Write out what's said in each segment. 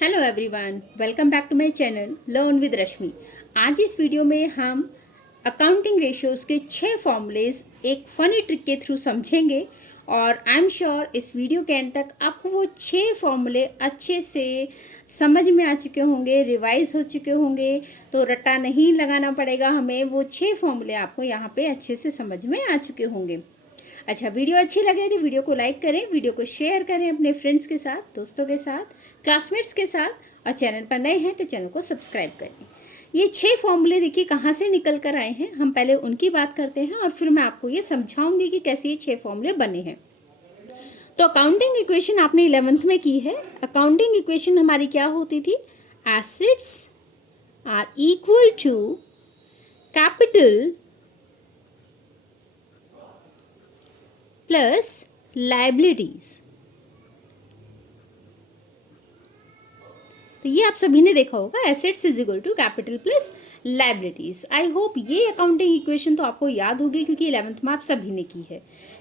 Hello everyone, welcome back to my channel learn with Rashmi. आज इस video में हम अकाउंटिंग रेशियोज के 6 फॉर्मूलेज एक फनी ट्रिक के थ्रू समझेंगे और आई एम श्योर इस वीडियो के एंड तक आपको वो 6 फॉर्मूले अच्छे से समझ में आ चुके होंगे, रिवाइज हो चुके होंगे, तो रट्टा नहीं लगाना पड़ेगा हमें। वो 6 फॉर्मूले आपको यहाँ पे अच्छे से समझ में आ चुके होंगे। अच्छा, वीडियो अच्छी लगे तो वीडियो को लाइक करें, वीडियो को शेयर करें अपने फ्रेंड्स के साथ, दोस्तों के साथ, क्लासमेट्स के साथ, और चैनल पर नए हैं तो चैनल को सब्सक्राइब करें। ये 6 फॉर्मूले देखिए कहाँ से निकल कर आए हैं, हम पहले उनकी बात करते हैं और फिर मैं आपको ये समझाऊंगी कि कैसे ये 6 फॉर्मूले बने हैं। तो अकाउंटिंग इक्वेशन आपने 11th में की है। अकाउंटिंग इक्वेशन हमारी क्या होती थी? Assets are equal to capital plus liabilities. तो ये आप सभी ने देखा होगा, assets is equal to capital plus liabilities. I hope ये अकाउंटिंग इक्वेशन तो आपको याद होगी क्योंकि 11th में आप सभी ने की है।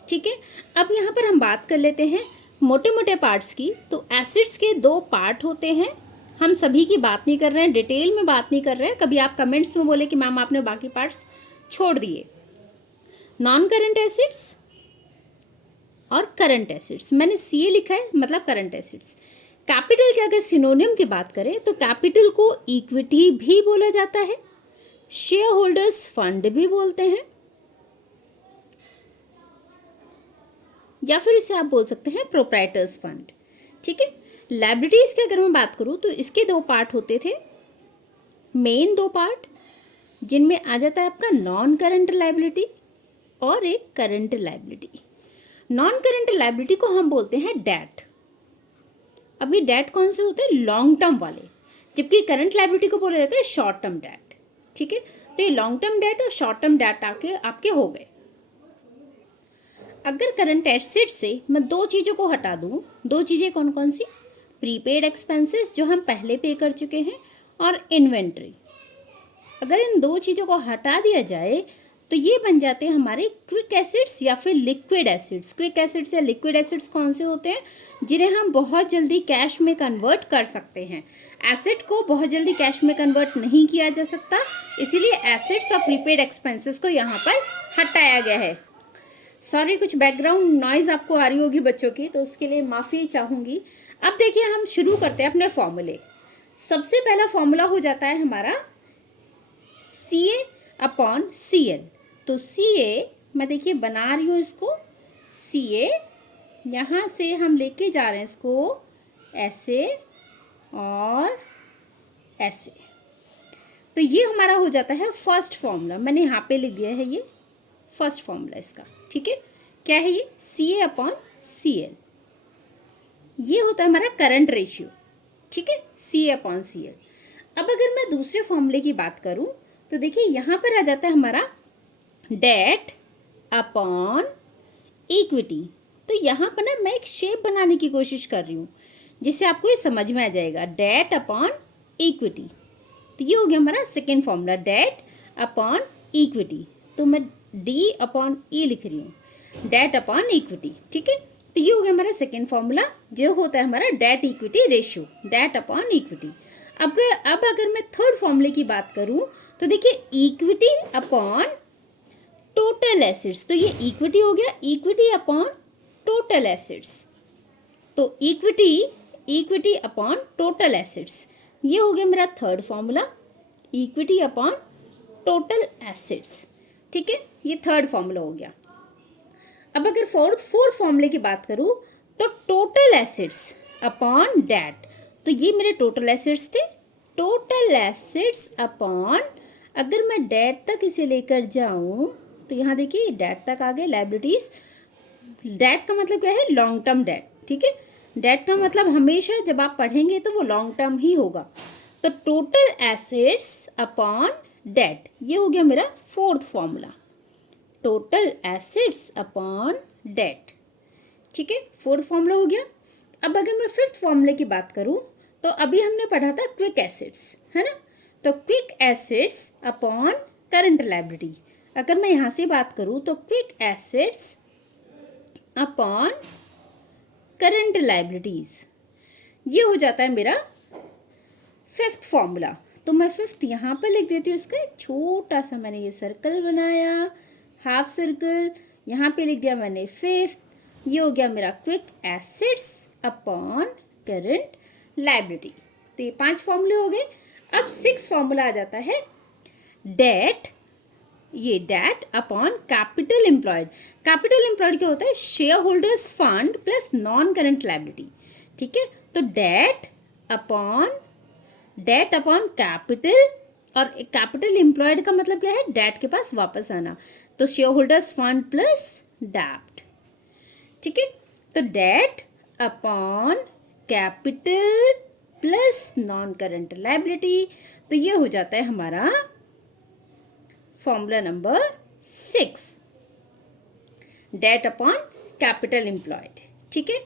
ठीक है, अब यहाँ पर हम बात कर लेते हैं मोटे मोटे पार्ट्स की। तो एसेट्स के 2 पार्ट होते हैं, हम सभी की बात नहीं कर रहे हैं, डिटेल में बात नहीं कर रहे हैं। कभी आप कमेंट्स में बोले कि मैम आपने बाकी पार्ट्स छोड़ दिए। नॉन करंट एसेट्स और करंट एसेट्स, मैंने सीए लिखा है, मतलब करंट एसेट्स। कैपिटल के अगर सिनोनिम की बात करें तो कैपिटल को इक्विटी भी बोला जाता है, शेयर होल्डर्स फंड भी बोलते हैं, या फिर इसे आप बोल सकते हैं प्रोप्राइटर्स फंड। ठीक है, लायबिलिटीज की अगर मैं बात करूं तो इसके 2 पार्ट होते थे, मेन 2 पार्ट, जिनमें आ जाता है आपका नॉन करंट लायबिलिटी और एक current liability. Non current liability को हम बोलते हैं डेट। अभी डेट कौन से होते हैं? लॉन्ग टर्म वाले, जबकि करंट लायबिलिटी को बोला जाता है शॉर्ट टर्म डेट। ठीक है, तो ये लॉन्ग टर्म डेट और शॉर्ट टर्म डेट आपके हो गए। अगर करंट एसेट से मैं 2 चीज़ों को हटा दूं, 2 चीज़ें कौन कौन सी? प्रीपेड एक्सपेंसेस जो हम पहले पे कर चुके हैं, और इन्वेंट्री। अगर इन 2 चीज़ों को हटा दिया जाए तो ये बन जाते हैं हमारे क्विक एसिड्स या फिर लिक्विड एसिड्स। क्विक एसिड्स या लिक्विड एसिड्स कौन से होते हैं? जिन्हें हम बहुत जल्दी कैश में कन्वर्ट कर सकते हैं। एसेट को बहुत जल्दी कैश में कन्वर्ट नहीं किया जा सकता, इसीलिए एसिड्स और प्रीपेड एक्सपेंसेस को यहाँ पर हटाया गया है। सॉरी, कुछ बैकग्राउंड नॉइज आपको आ रही होगी बच्चों की, तो उसके लिए माफ़ी चाहूँगी। अब देखिए, हम शुरू करते हैं अपने फॉर्मूले। सबसे पहला फॉर्मूला हो जाता है हमारा CA अपॉन CL। तो CA मैं देखिए बना रही हूँ इसको, CA यहाँ से हम लेके जा रहे हैं इसको ऐसे और ऐसे। तो ये हमारा हो जाता है फर्स्ट फॉर्मूला। मैंने यहाँ पे लिख दिया है ये फर्स्ट फॉर्मूला इसका। ठीक है, क्या है ये? CA upon CL। ये होता है हमारा करंट रेशियो। ठीक है, CA अपॉन CL। अब अगर मैं दूसरे फॉर्मूले की बात करूँ तो देखिए यहाँ पर आ जाता है हमारा डेट अपॉन इक्विटी। तो यहाँ पर ना मैं एक शेप बनाने की कोशिश कर रही हूँ जिससे आपको ये समझ में आ जाएगा, डेट अपॉन इक्विटी। तो ये हो गया हमारा second formula, debt upon equity. तो मैं D अपॉन E लिख रही हूँ, डेट अपॉन इक्विटी। ठीक है, तो ये हो गया हमारा सेकेंड फॉर्मूला, जो होता है हमारा debt equity ratio, debt upon equity. अब अगर मैं थर्ड फॉर्मूले की बात करूँ तो देखिए इक्विटी अपॉन टोटल एसेट्स। तो ये इक्विटी हो गया, इक्विटी अपॉन टोटल एसेट्स। तो इक्विटी अपॉन टोटल एसेट्स, ये हो गया मेरा third formula, equity upon total assets. ठीक है, ये थर्ड फॉर्मूला हो गया। अब अगर फोर्थ फॉर्मूले की बात करूँ तो टोटल एसेट्स अपॉन डेट। तो ये मेरे टोटल एसेट्स थे, टोटल एसेट्स अपॉन, अगर मैं डेट तक इसे लेकर जाऊं तो यहाँ देखिए डेट तक आ गए लायबिलिटीज। डेट का मतलब क्या है? Long term debt. ठीक है, डेट का मतलब हमेशा जब आप पढ़ेंगे तो वो लॉन्ग टर्म ही होगा। तो टोटल एसेट्स अपॉन डेट, ये हो गया मेरा fourth formula, total assets upon debt. ठीक है, फोर्थ फॉर्मूला हो गया। अब अगर मैं फिफ्थ फॉर्मूले की बात करूं तो अभी हमने पढ़ा था क्विक एसेट्स, है ना? तो quick assets upon current liability. अगर मैं यहाँ से बात करूँ तो quick assets upon current liabilities, ये हो जाता है मेरा फिफ्थ फॉर्मूला, तो मैं फिफ्थ यहाँ पर लिख देती हूँ। इसका एक छोटा सा मैंने ये सर्कल बनाया, हाफ सर्कल, यहाँ पे लिख दिया मैंने फिफ्थ। ये हो गया मेरा quick assets upon current liability. तो ये 5 फॉर्मूले हो गए। अब 6 फॉर्मूला आ जाता है डेट, ये debt upon capital employed. Capital employed क्या होता है? Share holders fund plus non current liability. ठीक है, तो डेट अपॉन कैपिटल, और कैपिटल एम्प्लॉयड का मतलब क्या है? डेट के पास वापस आना, तो share holders fund plus debt. ठीक है, तो debt upon capital plus non current liability, तो ये हो जाता है हमारा formula number 6, debt upon capital employed. ठीक है,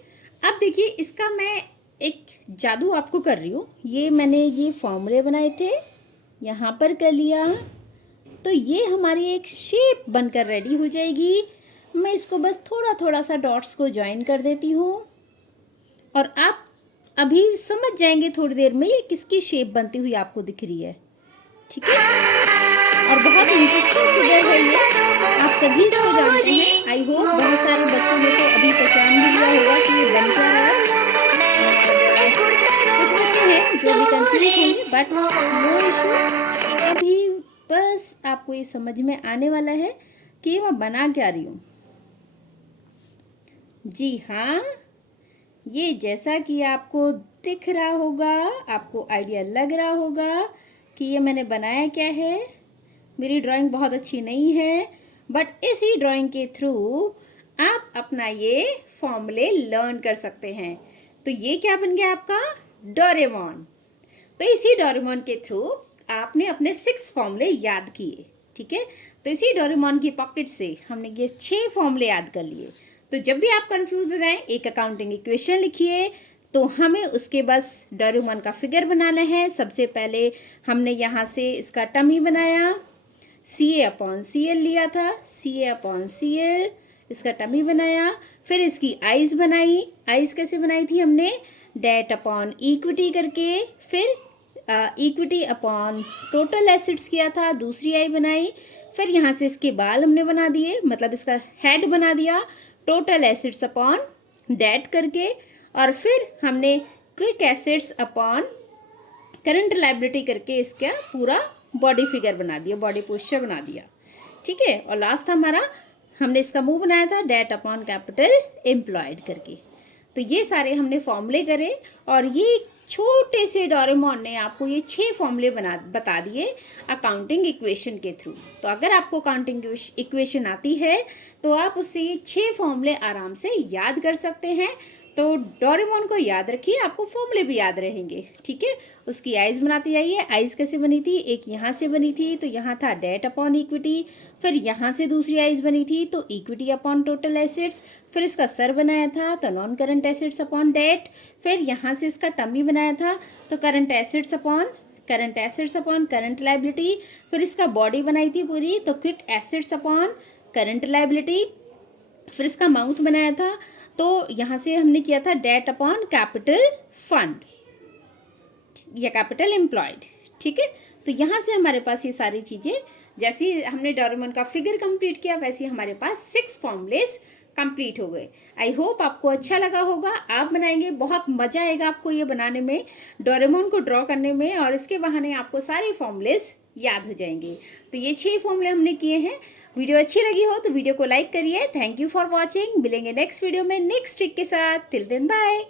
अब देखिए इसका मैं एक जादू आपको कर रही हूँ। ये मैंने ये फॉर्मूले बनाए थे, यहाँ पर कर लिया, तो ये हमारी एक शेप बनकर रेडी हो जाएगी। मैं इसको बस थोड़ा थोड़ा सा डॉट्स को ज्वाइन कर देती हूँ, और आप अभी समझ जाएंगे थोड़ी देर में ये किसकी शेप बनती हुई आपको दिख रही है। ठीक है, और बहुत इंटरेस्टिंग फिगर है ये, आप सभी इसको जानते हैं। आई होप बहुत सारे बच्चों ने तो अभी पहचान भी लिया होगा कि ये बन क्या रहा है। कुछ बच्चे हैं जो अभी कंफ्यूज होंगे, बट नो इशू, अभी बस आपको ये समझ में आने वाला है कि मैं बना क्या रही हूँ। जी हाँ, ये जैसा कि आपको दिख रहा होगा, आपको आइडिया लग रहा होगा कि ये मैंने बनाया क्या है। मेरी ड्राइंग बहुत अच्छी नहीं है, बट इसी ड्राइंग के थ्रू आप अपना ये फॉर्मूले लर्न कर सकते हैं। तो ये क्या बन गया आपका? डोरेमोन। तो इसी डोरेमोन के थ्रू आपने अपने 6 फॉर्मूले याद किए। ठीक है, तो इसी डोरेमोन की पॉकेट से हमने ये 6 फॉर्मूले याद कर लिए। तो जब भी आप कंफ्यूज हो जाएं, एक अकाउंटिंग इक्वेशन लिखिए, तो हमें उसके बस डोरेमोन का फिगर बनाना है। सबसे पहले हमने यहाँ से इसका टमी बनाया, CA/CL लिया था, CA/CL इसका टमी बनाया। फिर इसकी आइज़ बनाई। आइज़ कैसे बनाई थी हमने? डेट अपॉन इक्विटी करके, फिर इक्विटी अपॉन टोटल एसेट्स किया था, दूसरी आई बनाई। फिर यहाँ से इसके बाल हमने बना दिए, मतलब इसका हेड बना दिया, टोटल एसेट्स अपॉन डेट करके। और फिर हमने quick assets upon current liability करके इसका पूरा बॉडी फिगर बना दिया, बॉडी पोस्चर बना दिया। ठीक है, और लास्ट था हमारा, हमने इसका मुंह बनाया था डेट अपॉन कैपिटल एम्प्लॉयड करके। तो ये सारे हमने फॉर्मूले करे, और ये छोटे से डोरेमोन ने आपको ये 6 फॉर्मूले बता दिए अकाउंटिंग इक्वेशन के थ्रू। तो अगर आपको अकाउंटिंग इक्वेशन आती है तो आप उससे ये 6 फॉर्मूले आराम से याद कर सकते हैं। तो डोरेमोन को याद रखिए, आपको फॉर्मूले भी याद रहेंगे। ठीक है, उसकी आइज़ बनाती जाइए। आइज़ कैसे बनी थी? एक यहाँ से बनी थी, तो यहाँ था डेट अपॉन इक्विटी। फिर यहाँ से दूसरी आइज़ बनी थी, तो इक्विटी अपॉन टोटल एसेट्स। फिर इसका सर बनाया था, तो non current assets upon debt. फिर यहाँ से इसका टमी बनाया था, तो current assets upon current liability. फिर इसका बॉडी बनाई थी पूरी, तो quick assets upon current liability. फिर इसका माउथ बनाया था, तो यहाँ से हमने किया था डेट अपॉन कैपिटल फंड या कैपिटल एम्प्लॉयड। ठीक है, तो यहाँ से हमारे पास ये सारी चीज़ें, जैसे हमने डोरेमोन का फिगर कंप्लीट किया, वैसे हमारे पास 6 फॉर्मूलेस कंप्लीट हो गए। आई होप आपको अच्छा लगा होगा, आप बनाएंगे, बहुत मज़ा आएगा आपको ये बनाने में, डोरेमोन को ड्रॉ करने में, और इसके बहाने आपको सारे फॉर्मूलेस याद हो जाएंगे। तो ये 6 फॉर्मूले हमने किए हैं। वीडियो अच्छी लगी हो तो वीडियो को लाइक करिए। Thank you for watching. मिलेंगे नेक्स्ट वीडियो में नेक्स्ट ट्रिक के साथ। Till then bye.